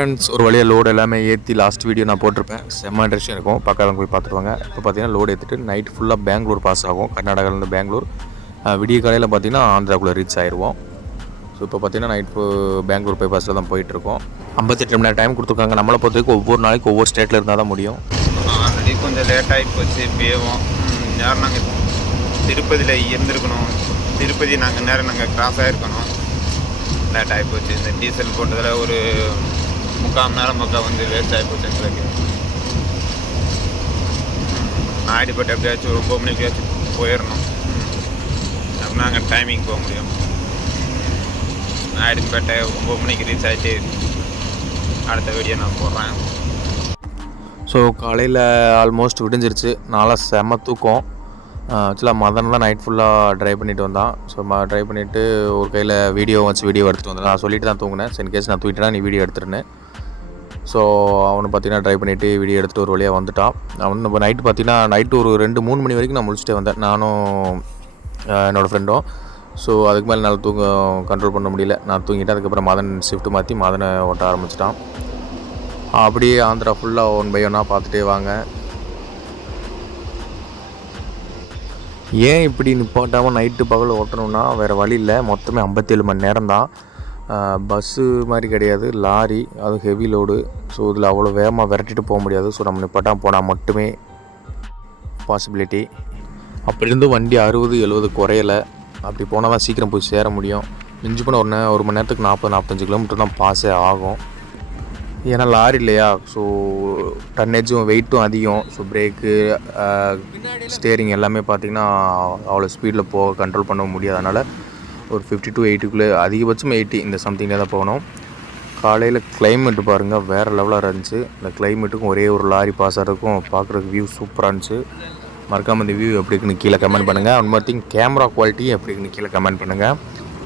Friends, ஒரு வழியாக load எல்லாமே ஏற்றி லாஸ்ட் வீடியோ நான் போட்டிருப்பேன். செம்ம இன்ட்ரெஸ்டிங் இருக்கும், பக்கத்தில் போய் பார்த்துருவாங்க. இப்போ பார்த்தீங்கன்னா லோடு ஏற்றிட்டு நைட் ஃபுல்லாக பெங்களூர் பாஸ் ஆகும். கர்நாடகாவிலேருந்து பெங்களூர், விடிய காலையில் பார்த்தீங்கன்னா ஆந்திராக்குள்ளே ரீச் ஆயிடுவோம். ஸோ இப்போ பார்த்தீங்கன்னா நைட் பெங்களூர் பைபாஸில் தான் போயிட்டுருக்கோம். 58 மணி நேரம் டைம் கொடுத்துருக்காங்க. நம்மளை பொறுத்தவரைக்கும் ஒவ்வொரு நாளைக்கு ஒவ்வொரு ஸ்டேட்டில் இருந்தால் தான் முடியும். ஆல்ரெடி கொஞ்சம் லேட் ஆகி போச்சு. இப்போவும் நேரம் நாங்கள் திருப்பதியில் இருந்திருக்கணும். திருப்பதி நேரம் கிராஸ் ஆகிருக்கணும். லேட் ஆகி போச்சு. இந்த டீசல் போட்டதில் ஒரு 3/4 மணி நேரம் பக்கம் வேஸ்ட் ஆகி போச்சு எங்களுக்கு. நாயுடுபேட்டை எப்படியாச்சும் ஒரு 9 மணிக்காச்சும் போயிடணும். அப்படின்னா நாங்கள் டைமிங் போக முடியும். நாயுடுபேட்டை 9 மணிக்கு ரீச் ஆகிட்டு அடுத்த வீடியோ நான் போடுறேன். ஸோ காலையில் ஆல்மோஸ்ட் விடிஞ்சிருச்சு. நாளாக செம்ம தூக்கம். ஆக்சுவலாக மதன் தான் நைட் ஃபுல்லாக ட்ரைவ் பண்ணிட்டு வந்தான். ஸோ ட்ரைவ் பண்ணிவிட்டு ஒரு கையில் வீடியோ எடுத்துகிட்டு வந்தேன். நான் சொல்லிட்டு தான் தூங்கினேன். இன்கேஸ் நான் தூக்கிட்டேன்னா நீ வீடியோ எடுத்துருந்தேன். ஸோ அவனை பார்த்தீங்கன்னா ட்ரைவ் பண்ணிவிட்டு வீடியோ எடுத்துகிட்டு ஒரு வழியாக வந்துட்டான். அவன் இப்போ நைட்டு பார்த்தீங்கன்னா நைட்டு ஒரு 2-3 மணி வரைக்கும் நான் முடிச்சுட்டே வந்தேன், நானும் என்னோடய ஃப்ரெண்டும். ஸோ அதுக்கு மேலே என்னால் கண்ட்ரோல் பண்ண முடியல. நான் தூங்கிட்டேன். அதுக்கப்புறம் மதன் ஷிஃப்ட் மாற்றி மதனை ஓட்ட ஆரம்பிச்சிட்டான். அப்படியே ஆந்திரா ஃபுல்லாக 1 by 1 பார்த்துட்டே வாங்க. ஏன் இப்படி நிப்பாட்டாமல் நைட்டு பகல் ஓட்டணும்னா வேறு வழி இல்லை. மொத்தமே 57 மணி நேரம் தான். பஸ்ஸு மாதிரி கிடையாது, லாரி, அது ஹெவி லோடு. ஸோ இதில் அவ்வளோ வேகமாக விரட்டிட்டு போக முடியாது. ஸோ நம்ம நிப்பாட்டாமல் போனால் மட்டுமே பாசிபிலிட்டி. அப்படி இருந்து வண்டி 60-70 குறையலை. அப்படி போனால் தான் சீக்கிரம் போய் சேர முடியும். மிஞ்சி போனால் ஒரு மணி நேரத்துக்கு 40-45 கிலோமீட்டர் தான் பாஸே ஆகும். ஏன்னா லாரி இல்லையா, ஸோ டன்னேஜும் வெயிட்டும் அதிகம். ஸோ பிரேக்கு, ஸ்டேரிங் எல்லாமே பார்த்திங்கன்னா அவ்வளோ ஸ்பீடில் கண்ட்ரோல் பண்ண முடியாது. அதனால் ஒரு 50 to 80 அதிகபட்சம் 80 இந்த சம்திங்லே தான் போகணும். காலையில் கிளைமேட்டு பாருங்கள், வேறு லெவலாக இருந்துச்சு. இந்த கிளைமேட்டுக்கும் ஒரே ஒரு லாரி பாஸ் ஆகிறதுக்கும் பார்க்குறதுக்கு வியூ சூப்பராக இருந்துச்சு. மறக்காமல் இந்த வியூ எப்படி இருக்குன்னு கீழே கமெண்ட் பண்ணுங்கள். ஒன் மோர் திங், கேமரா குவாலிட்டியும் எப்படி இருக்குன்னு கீழே கமெண்ட் பண்ணுங்கள்.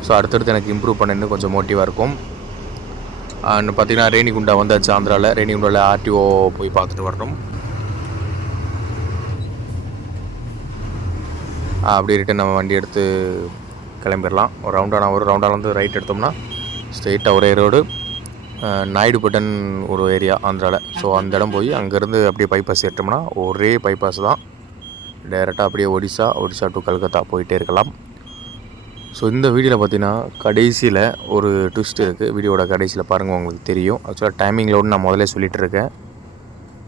ஸோ அடுத்தடுத்து எனக்கு இம்ப்ரூவ் பண்ண இன்னும் கொஞ்சம் மோட்டிவாக இருக்கும். பார்த்திங்கன்னா ரேணிகுண்டா வந்தாச்சு. ஆந்திராவில் ரேணிகுண்டாவில் ஆர்டிஓ போய் பார்த்துட்டு வரணும். அப்படி ரிட்டன் நம்ம வண்டி எடுத்து கிளம்பிடலாம். ஒரு ரவுண்டாலேருந்து ரைட் எடுத்தோம்னா ஸ்ட்ரெயிட்டாக ஒரே ரோடு நாயுடுபேட்டன் ஒரு ஏரியா ஆந்திராவில். ஸோ அந்த இடம் போய் அங்கேருந்து அப்படியே பைபாஸ் ஏற்றோம்னா ஒரே பைபாஸ் தான். டைரெக்டாக அப்படியே ஒடிசா டு கல்கத்தா போயிட்டே இருக்கலாம். ஸோ இந்த வீடியோவில் பார்த்தீங்கன்னா கடைசியில் ஒரு ட்விஸ்ட் இருக்குது. வீடியோட கடைசியில் பாருங்கள், உங்களுக்கு தெரியும். ஆக்சுவலாக டைமிங் லோடு நான் முதல்ல சொல்லிகிட்டு இருக்கேன்.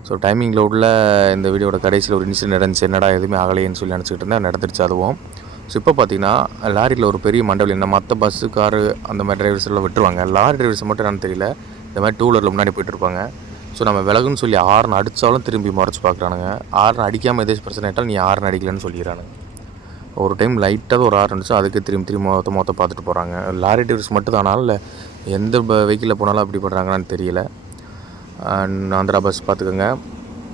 ஸோ டைமிங் லோடில் இந்த வீடியோட கடைசியில் ஒரு இன்சிடென்ட் நடந்துச்சு. என்னடா எதுவுமே ஆகலைன்னு சொல்லி நினச்சிக்கிட்டு இருந்தேன், நடந்துருச்சு அதுவும். ஸோ இப்போ பார்த்தீங்கன்னா லாரியில் ஒரு பெரிய மண்டபம். என்ன மற்ற பஸ்ஸு, காரு அந்த மாதிரி டிரைவர்ஸ் எல்லாம் விட்டுருவாங்க. லாரி டிரைவர்ஸ் மட்டும் என்னன்னு தெரியல, இந்த மாதிரி 2 வீலரில் முன்னாடி போயிட்டுருப்பாங்க. ஸோ நம்ம விலகுன்னு சொல்லி ஹார்ன் அடித்தாலும் திரும்பி மறைச்சி பார்க்குறானுங்க. ஹார்ன் அடிக்காமல் ஏதாச்சும் பிரச்சனை ஆகிட்டாலும் நீ ஹார்ன் அடிக்கலன்னு சொல்லிடுறானுங்க. ஒரு டைம் லைட்டாக ஒரு ஹார்ன் அடிச்சு அதுக்கு திரும்பி மொத்த பார்த்துட்டு போகிறாங்க. லாரி டிரைவர்ஸ் மட்டும் தானாலும் இல்லை எந்த வெஹிக்கிளில் போனாலும் அப்படி பண்ணுறாங்கன்னு தெரியல. ஆந்திரா பஸ் பார்த்துக்கோங்க.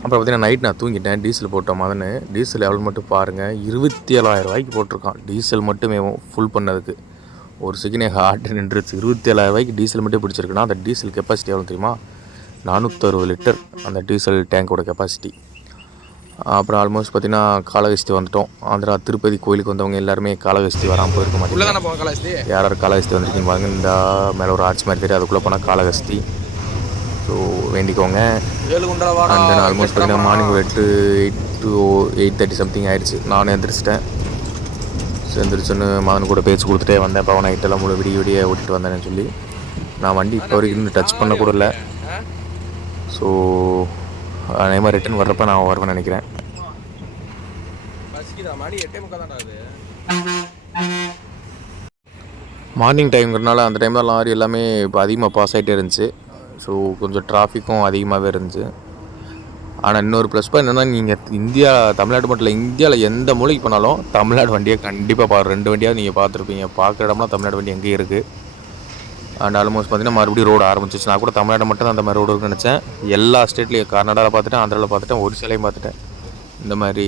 அப்புறம் பார்த்திங்கன்னா நைட் நான் தூங்கிட்டேன். டீசல் போட்டோம் மதன்னு. டீசல் எவ்வளோ மட்டும் பாருங்கள், 27,000 ரூபாய்க்கு போட்டிருக்கான் டீசல் மட்டுமே ஃபுல் பண்ணதுக்கு. ஒரு செகண்ட் என் ஹார்ட் நின்றுச்சு. 27,000 ரூபாய்க்கு டீசல் மட்டும் பிடிச்சிருக்குன்னா அந்த டீசல் கெப்பாசிட்டி எவ்வளோ தெரியுமா? 460 லிட்டர் அந்த டீசல் டேங்கோட கெப்பாசிட்டி. அப்புறம் ஆல்மோஸ்ட் பார்த்திங்கன்னா காளஹஸ்தி வந்துட்டோம். ஆந்திரா திருப்பதி கோயிலுக்கு வந்தவங்க எல்லாருமே காளஹஸ்தி வராமல் போயிருக்க மாட்டேங்க. யார் காளஹஸ்தி வந்திருக்கீங்க பாருங்க. இந்த மேலே ஒரு ஆர்ச் மாதிரி தெரியும், அதுக்குள்ளே போனால் காளஹஸ்தி. ஸோ வேண்டிக்கோங்க. அந்த ஆல்மோஸ்ட் பார்த்திங்கன்னா மார்னிங் 8 to 8:30 சம்திங் ஆயிடுச்சு. நானும் எந்திரிச்சிட்டேன். ஸோ எந்திரிச்சோன்னு மகன் கூட பேச்சு கொடுத்துட்டே வந்தேன். இப்போ நைட்டெல்லாம் விடிய ஓட்டிகிட்டு வந்தேன்னு சொல்லி நான் வண்டி இப்போ வரைக்கும் இன்னும் டச் பண்ண கூட இல்லை. ஸோ அதே மாதிரி ரிட்டன் வர்றப்ப நான் வருவேன்னு நினைக்கிறேன். மார்னிங் டைம்ங்கிறதுனால அந்த டைமில் லாரி எல்லாமே இப்போ அதிகமாக பாஸ் ஆகிட்டே இருந்துச்சு. ஸோ கொஞ்சம் டிராஃபிக்கும் அதிகமாகவே இருந்துச்சு. ஆனால் இன்னொரு ப்ளஸ் பாயிண்ட் என்னென்னா, நீங்கள் தமிழ்நாடு மட்டும் இல்லை, இந்தியாவில் எந்த மூலைக்கு போனாலும் தமிழ்நாடு வண்டியை கண்டிப்பாக 2 வண்டியாக நீங்கள் பார்த்துருப்பீங்க. பார்க்குற இடம்லாம் தமிழ்நாடு வண்டி எங்கேயும் இருக்குது. அண்ட் ஆல்மோஸ்ட் பார்த்திங்கன்னா மறுபடியும் ரோடு ஆரம்பிச்சிச்சு. நான் கூட தமிழ்நாடு மட்டும் தான் அந்த மாதிரி ரோடு இருக்குன்னு நினச்சேன். எல்லா ஸ்டேட்லேயும் கர்நாடகாவில் பார்த்துட்டேன், ஆந்திராவில் பார்த்துட்டேன், ஒரிசாலையும் பார்த்துட்டேன். இந்த மாதிரி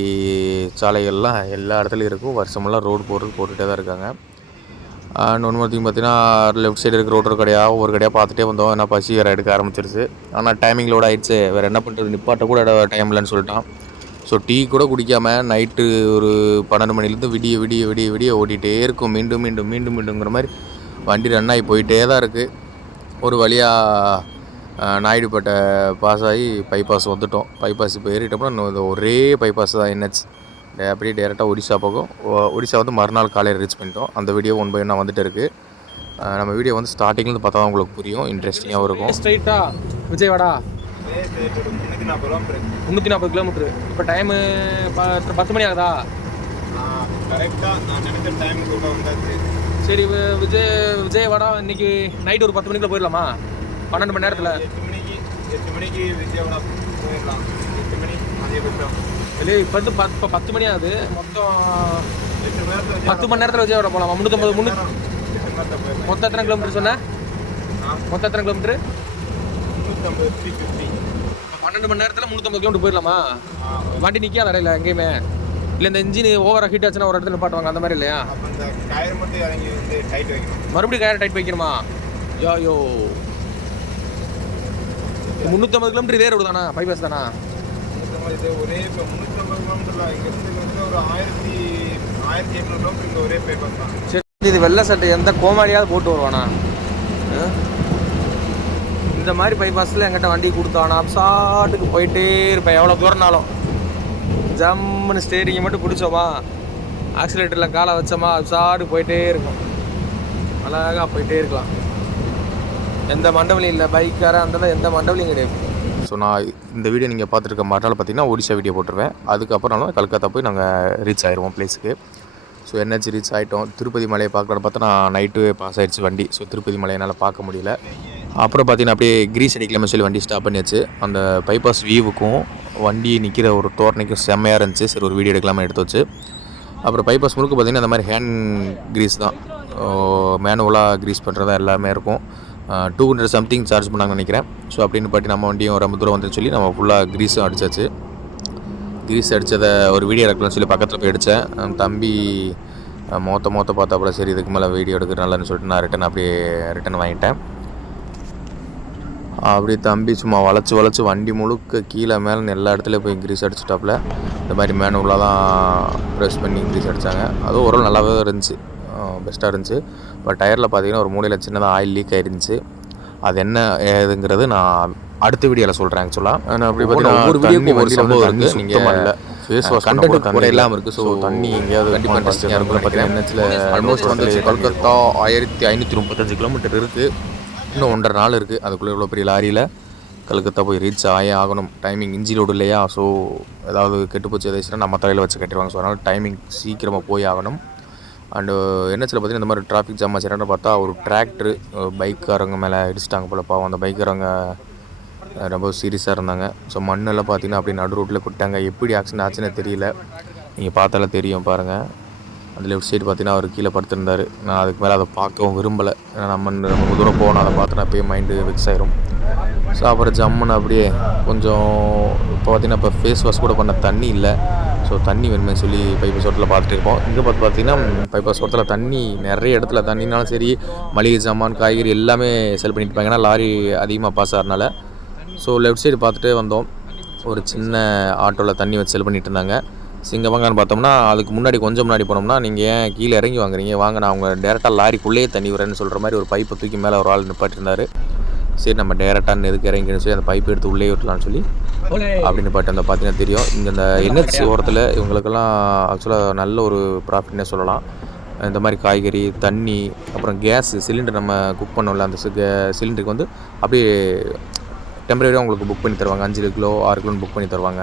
சாலைகள்லாம் எல்லா இடத்துலையும் இருக்கும். வருஷமெல்லாம் ரோடு போட்டுகிட்டே தான் இருக்காங்க. அண்ட் ஒன்று பார்த்திங்க பார்த்தீங்கன்னா லெஃப்ட் சைடு இருக்கிற ரோடு ஒரு கடையாக பார்த்துட்டே வந்தோம். ஏன்னா பசி வேறு எடுக்க ஆரம்பிச்சிருச்சு. ஆனால் டைமிங் லோடு ஆகிடுச்சு. வேறு என்ன பண்ணுறது, நிப்பாட்ட கூட டைம் இல்லைன்னு சொல்லிட்டான். ஸோ டீ கூட குடிக்காமல் நைட்டு ஒரு 12 மணிலேருந்து விடிய ஓட்டிகிட்டே இருக்கும். மீண்டுங்கிற மாதிரி வண்டி ரன் ஆகி போயிட்டே தான் இருக்குது. ஒரு வழியாக நாயுடுபேட்டை பாஸ் ஆகி பைபாஸ் வந்துவிட்டோம். பைபாஸ் இப்போ ஏறிட்டோம்னா இன்னும் ஒரே பைபாஸ் தான் NH. அப்படியே டேரெக்டாக ஒடிஷா போகும். ஒடிஷா வந்து மறுநாள் காலையில் ரீச் பண்ணிட்டோம். அந்த வீடியோ 1 by 1 வந்துட்டு இருக்குது. நம்ம வீடியோ வந்து ஸ்டார்டிங்லேருந்து பார்த்தா தான் உங்களுக்கு புரியும், இன்ட்ரெஸ்டிங்காகவும் இருக்கும். ஸ்ட்ரைட்டாக விஜயவாடா 340 கிலோமீட்ரு. இப்போ டைமு 10 மணி ஆகுதா? கரெக்டாக நான் நினைச்ச டைமுக்கு வந்தாச்சு. சரி, விஜயவாடா இன்னைக்கு நைட்டு ஒரு 10 மணிக்குள்ள போயிடலாமா? 12 மணி நேரத்தில் 8 மணிக்கு விஜயவாடா போயிடலாம். 8 மணி அதிகபட்சம். இல்லை, இப்போ வந்து 10 மணி ஆகுது. மொத்தம் 10 மணி நேரத்தில் விஜயவாடா போகலாமா? 350 மொத்தம் எத்தனை கிலோமீட்டர் சொன்னேன்? மொத்தம் எத்தனை கிலோமீட்டர்? 12 மணி நேரத்தில் 350 கிலோமீட்டர் போயிடலாமா? வண்டி நிற்காத இடையில எங்கேயுமே இல்லை? இந்த இன்ஜின் ஓவராக ஹீட் ஆச்சுன்னா ஒரு இடத்துல பாட்டுவாங்க, அந்த மாதிரி இல்லையா? மறுபடியும் கயரை டைட் வைக்கணுமா? யோ 350 கிலோமீட்டர் இதே ரோடு தானா? பைபாஸ் தானா? ஒரே 350 கிலோமீட்டர் இங்கிருந்து ஒரு 1800 கிலோமீட்டர் இங்கே ஒரே பைபாஸ் தான். சரி, இது வெள்ளை சட்டை எந்த கோமாளியாவது போட்டு வருவானா? இந்த மாதிரி பைபாஸில் எங்கிட்ட வண்டி கொடுத்தானா சாட்டுக்கு போயிட்டே இருப்பேன். எவ்வளோ தூரம்னாலும் ஜம்முன்னு ஸ்டேரிங்கை மட்டும் பிடிச்சோமா, ஆக்சிலேட்டரில் காலை வச்சோமா, சாட்டுக்கு போயிட்டே இருக்கும். அழகாக போயிட்டே இருக்கலாம். எந்த மண்டபலையும் இல்லை, பைக்கார அந்த எந்த மண்டபலையும் கிடையாது. ஸோ நான் இந்த வீடியோ நீங்கள் பார்த்துருக்க மறுநாள் பார்த்தீங்கன்னா ஒடிஷா வீடியோ போட்டுருவேன். அதுக்கப்புறம் கல்கத்தா போய் நாங்கள் ரீச் ஆயிடுவோம் பிளேஸுக்கு. ஸோ NH ரீச் ஆகிட்டோம். திருப்பதி மலையை பார்க்கலான்னு பார்த்தா நான் நைட்டு பாஸ் ஆகிடுச்சு வண்டி. ஸோ திருப்பதி மலையை என்னால் பார்க்க முடியல. அப்புறம் பார்த்தீங்கன்னா அப்படியே கிரீஸ் அடிக்கலாம்னு சொல்லி வண்டி ஸ்டாப் பண்ணியாச்சு. அந்த பைபாஸ் வியூவுக்கும் வண்டி நிற்கிற ஒரு தோரணைக்கும் செம்மையாக இருந்துச்சு. சரி, ஒரு வீடியோ எடுக்கலாமல் எடுத்து வச்சு. அப்புறம் பைபாஸ் முழுக்க பார்த்திங்கன்னா அந்த மாதிரி ஹேண்ட் கிரீஸ் தான், மேனுவலாக கிரீஸ் பண்ணுறதா எல்லாமே இருக்கும். 200 சம்திங் சார்ஜ் பண்ணாங்கன்னு நினைக்கிறேன். ஸோ அப்படின்னு பாட்டி நம்ம வண்டியும் ரொம்ப தூரம் வந்துன்னு சொல்லி நம்ம ஃபுல்லாக கிரீஸும் அடித்தாச்சு. கிரீஸ் அடித்ததை ஒரு வீடியோ எடுக்கலாம்னு சொல்லி பக்கத்தில் போய் அடித்தேன். தம்பி மொத்த பார்த்தா சரி இதுக்கு மேலே வீடியோ எடுக்கிறனாலன்னு சொல்லிட்டு நான் ரிட்டன் வாங்கிட்டேன். அப்படி தம்பி சும்மா வளைச்சி வண்டி முழுக்க கீழே மேலே எல்லா இடத்துலையும் போய் கிரீஸ் அடிச்சுட்டாப்புல. இந்த மாதிரி மேனுவலாக தான் ப்ரெஸ் பண்ணி கிரீஸ் அடித்தாங்க. அதுவும் ஓரளவு நல்லாவே இருந்துச்சு, பெஸ்ட்டாக இருந்துச்சு. பட் டயரில் பார்த்தீங்கன்னா ஒரு மூலையில் சின்னதாக ஆயில் லீக் ஆகிருந்துச்சு. அது என்ன ஏதுங்கிறது நான் அடுத்த வீடியோவில் சொல்கிறேன். ஆக்சுவலாக நான் அப்படி பார்த்தீங்கன்னா ஒவ்வொரு வீடியோக்கும் ஒரு சம்பவம் இருக்குது. நீங்கள் ஃபேஸ் வாஷ் கண்டென்ட் கூட இல்லாமல் இருக்குது. ஸோ தண்ணி எங்கேயாவது கண்டிப்பாக இன்ட்ரெஸ்டிங்காக இருக்கும் பார்த்தீங்கன்னா. NHல ஆல்மோஸ்ட் வந்து கல்கத்தா 1535 கிலோமீட்டர் இருக்குது. இன்னும் 1.5 நாள் இருக்குது. அதுக்குள்ளே இவ்வளோ பெரிய லாரியில் கல்கத்தா போய் ரீச் ஆகணும். டைமிங் இன்ஜின் லோடு இல்லையா? ஸோ ஏதாவது கெட்டுப்போச்சு எதாச்சுன்னா நம்ம தலையில் வச்சு கட்டிடுவாங்க. ஸோ அதனால் டைமிங் சீக்கிரமாக போய் ஆகணும். அண்டு NHல பார்த்தீங்கன்னா இந்த மாதிரி டிராஃபிக் ஜாம் ஆச்சுன்னு பார்த்தா ஒரு டிராக்டரு பைக்காரங்க மேலே இடிச்சிட்டாங்க போல. பாவம் அந்த பைக்காரங்க ரொம்ப சீரியஸாக இருந்தாங்க. ஸோ மண்ணெல்லாம் பார்த்தீங்கன்னா அப்படியே நடு ரோட்டில் கொட்டாங்க. எப்படி ஆக்சிடென்ட் ஆச்சுன்னே தெரியல. நீங்கள் பார்த்தாலே தெரியும் பாருங்கள். அந்த லெஃப்ட் சைடு பார்த்தீங்கன்னா அவர் கீழே படுத்திருந்தார். நான் அதுக்கு மேலே அதை பார்க்கவும் விரும்பலை. ஏன்னா நம்ம தூரம் போகணும், அதை பார்த்தோன்னா அப்படியே மைண்டு வெக்ஸ் ஆயிரும். ஸோ அப்புறம் ஜம்முன்னு அப்படியே கொஞ்சம் இப்போ பார்த்தீங்கன்னா இப்போ ஃபேஸ் வாஷ் கூட பண்ண தண்ணி இல்லை. ஸோ தண்ணி வேணுமே சொல்லி பைபாஸ் ஓரத்தில் பார்த்துட்டு இருப்போம். இங்கே பார்த்தீங்கன்னா பைபாஸ் ஓரத்தில் தண்ணி நிறைய இடத்துல தண்ணினாலும் சரி, மளிகை சாமான் காய்கறி எல்லாமே செல் பண்ணிட்டு இருப்பாங்க. ஏன்னா லாரி அதிகமாக பாஸ் ஆகிறனால. ஸோ லெஃப்ட் சைடு பார்த்துட்டே வந்தோம். ஒரு சின்ன ஆட்டோவில் தண்ணி வச்சு செல் பண்ணிட்டு இருந்தாங்க. இங்கே வாங்கன்னு பார்த்தோம்னா அதுக்கு முன்னாடி கொஞ்சம் முன்னாடி போனோம்னா நீங்கள் ஏன் கீழே இறங்கி வாங்குறீங்க, வாங்க நான் அவங்க டேரெக்டாக லாரிக்குள்ளேயே தண்ணி வரேன்னு சொல்கிற மாதிரி ஒரு பைப்பை தூக்கி மேலே ஒரு ஆள் நிப்பாட்டிருந்தார். சரி நம்ம டேரெக்டாக எதுக்கு இறங்கின்னு சொல்லி அந்த பைப் எடுத்து உள்ளே விட்டலான்னு சொல்லி அப்படின்னு பாட்டு அந்த பார்த்தீங்கன்னா தெரியும். இங்கே இந்த NH ஓரத்தில் இவங்களுக்கெல்லாம் ஆக்சுவலாக நல்ல ஒரு ப்ராஃபிட்னே சொல்லலாம். இந்த மாதிரி காய்கறி, தண்ணி, அப்புறம் கேஸ் சிலிண்டர் நம்ம குக் பண்ணோம்ல, அந்த சிலிண்டருக்கு வந்து அப்படியே டெம்பரரியாக உங்களுக்கு புக் பண்ணி தருவாங்க. 5 கிலோ 6 கிலோன்னு புக் பண்ணி தருவாங்க.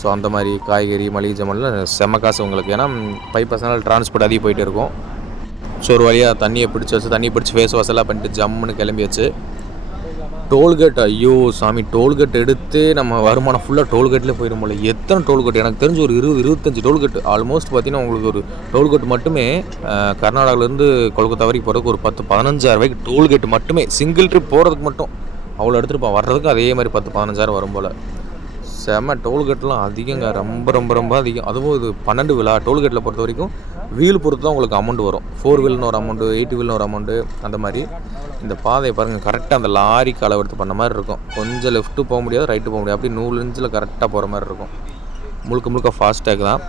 ஸோ அந்த மாதிரி காய்கறி மளிகை ஜாமான்லாம் செம்ம காசு உங்களுக்கு. ஏன்னா பைபாஸ்னால டிரான்ஸ்போர்ட் அதிகம் போயிட்டு இருக்கும். ஸோ ஒரு வழியாக தண்ணியை பிடிச்சி ஃபேஸ் வாஷ் எல்லாம் பண்ணிட்டு ஜம்முன்னு கிளம்பியாச்சு. டோல்கேட், ஐயோ சாமி, டோல்கேட் எடுத்து நம்ம வருமானம் ஃபுல்லாக டோல்கேட்லேயே போயிடும் போல. எத்தனை டோல்கேட் எனக்கு தெரிஞ்சு ஒரு 20-25 டோல்கேட் ஆல்மோஸ்ட் பார்த்தீங்கன்னா உங்களுக்கு ஒரு டோல்கேட் மட்டுமே கர்நாடகாவிலேருந்து கொல்கத்தா வரைக்கும் போகிறதுக்கு ஒரு 10-15 ரூபாய்க்கு டோல்கேட் மட்டுமே சிங்கிள் ட்ரிப் போகிறதுக்கு மட்டும் அவ்வளோ எடுத்துருப்பான். வர்றதுக்கு அதே மாதிரி 10-15 வரும் போல். செம்ம டோல்கேட்லாம் அதிகங்க, ரொம்ப அதிகம். அதுவும் இது 12 விழா டோல்கேட்டில் பொறுத்த வரைக்கும் வீல் பொறுத்து தான் உங்களுக்கு அமௌண்ட் வரும். 4 வீல்னு ஒரு அமௌண்ட்டு, 8 வீல்னு ஒரு அமௌண்ட்டு, அந்த மாதிரி. இந்த பாதையை பாருங்கள், கரெக்டாக அந்த லாரிக்கு அளவெடுத்து பண்ண மாதிரி இருக்கும். கொஞ்சம் லெஃப்ட்டு போக முடியாது, ரைட்டு போக முடியாது, அப்படி 100 இன்ச்சில் கரெக்டாக போகிற மாதிரி இருக்கும். முழுக்க ஃபாஸ்டேக் தான்.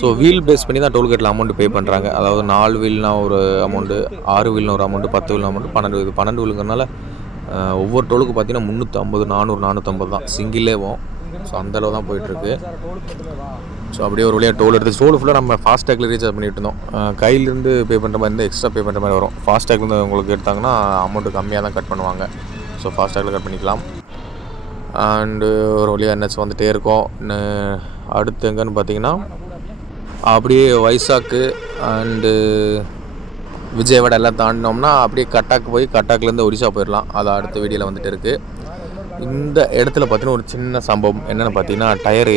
ஸோ வீல் பேஸ் பண்ணி தான் டோல்கேட்டில் அமௌண்ட் பே பண்ணுறாங்க. அதாவது 4 வீல்னா ஒரு அமௌண்ட்டு, 6 வீல்னு ஒரு அமௌண்ட்டு, 10 வீல்னு அமௌண்ட்டு, 12 வீலுங்கிறனால ஒவ்வொரு டோலுக்கு பார்த்தீங்கன்னா 350 400 450 தான் சிங்கிளேவும். ஸோ அந்தளவு தான் போயிட்டுருக்கு. ஸோ அப்படியே ஒரு வழியாக டோல் எடுத்து டோல் ஃபுல்லாக நம்ம ஃபாஸ்டேக்கில் ரீசார்ஜ் பண்ணிட்டு இருந்தோம். கையிலேருந்து பே பண்ணுற மாதிரி இருந்தால் எக்ஸ்ட்ரா பே பண்ணுற மாதிரி வரும். ஃபாஸ்டேக்லேருந்து உங்களுக்கு எடுத்தாங்கன்னா அமௌண்ட்டு கம்மியாக தான் கட் பண்ணுவாங்க. ஸோ ஃபாஸ்டேக்கில் கட் பண்ணிக்கலாம். அண்டு ஒரு வழியாக என்ஹெச் வந்துகிட்டே இருக்கோம். அடுத்து எங்கன்னு பார்த்தீங்கன்னா அப்படியே வைசாக்கு அண்டு விஜயவாடா எல்லாம் தாண்டினோம்னா அப்படியே கட்டாக்கு போய் கட்டாக்லேருந்து ஒடிசா போயிடலாம். அது அடுத்த வீடியோவில் வந்துட்டு இருக்குது. இந்த இடத்துல பார்த்தீங்கன்னா ஒரு சின்ன சம்பவம் என்னென்னு பார்த்தீங்கன்னா டயரு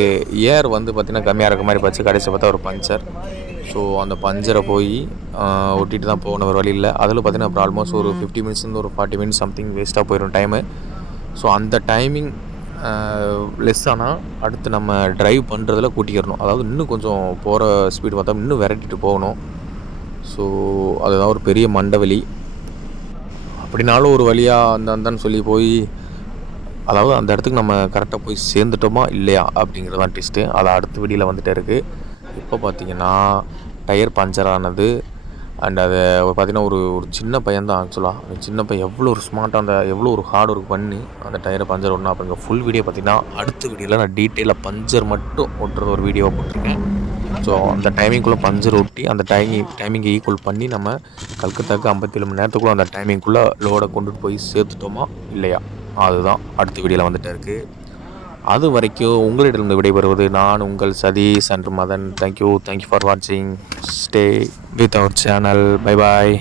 ஏர் வந்து பார்த்திங்கன்னா கம்மியாக இருக்க மாதிரி பார்த்து கடைசி பார்த்தா ஒரு பஞ்சர். ஸோ அந்த பஞ்சரை போய் ஒட்டிட்டு தான் போகணும், ஒரு வழி இல்லை. அதில் பார்த்திங்கன்னா அப்புறம் ஆல்மோஸ்ட் ஒரு 50 மினிட்ஸ்லேருந்து ஒரு 40 மினிட்ஸ் சம்திங் வேஸ்ட்டாக போயிடும் டைமு. ஸோ அந்த டைமிங் லெஸ் ஆனால் அடுத்து நம்ம ட்ரைவ் பண்ணுறதுல கூட்டிக்கிறணும். அதாவது இன்னும் கொஞ்சம் போகிற ஸ்பீடு பார்த்தா இன்னும் விரட்டிட்டு போகணும். ஸோ அதுதான் ஒரு பெரிய மண்டவெளி. அப்படின்னாலும் ஒரு வழியாக அந்தான்னு சொல்லி போய், அதாவது அந்த இடத்துக்கு நம்ம கரெக்டாக போய் சேர்ந்துட்டோமா இல்லையா அப்படிங்கிறதான் டெஸ்ட்டு. அது அடுத்த வீடியோவில் வந்துகிட்டே இருக்குது. இப்போ பார்த்திங்கன்னா டயர் பஞ்சர் ஆனது. அண்ட் அதை பார்த்திங்கன்னா ஒரு சின்ன பையன் தான் ஆக்சுவலாக. அந்த சின்ன பையன் எவ்வளோ ஒரு ஸ்மார்ட்டாக எவ்வளோ ஒரு ஹார்ட் ஒர்க் பண்ணி அந்த டயரை பஞ்சர் ஒன்றா. அப்படிங்க ஃபுல் வீடியோ பார்த்திங்கன்னா அடுத்த வீடியோவில் நான் டீட்டெயிலாக பஞ்சர் மட்டும் ஒட்டுறது ஒரு வீடியோவை போட்டிருக்கேன். ஸோ அந்த டைமிங்குள்ளே பஞ்சர் ஒட்டி அந்த டைமிங்கை ஈக்குவல் பண்ணி நம்ம கல்கத்தாவுக்கு 57 மணி நேரத்துக்குள்ளே அந்த டைமிங்குள்ளே லோடை கொண்டுட்டு போய் சேர்த்துட்டோமா இல்லையா, அதுதான் அடுத்த வீடியோவில் வந்துட்டு இருக்குது. அது வரைக்கும் உங்களிடமிருந்து விடைபெறுவது நான் உங்கள் Satish and Madan. Thank you for வாட்சிங். Stay with our channel. Bye bye.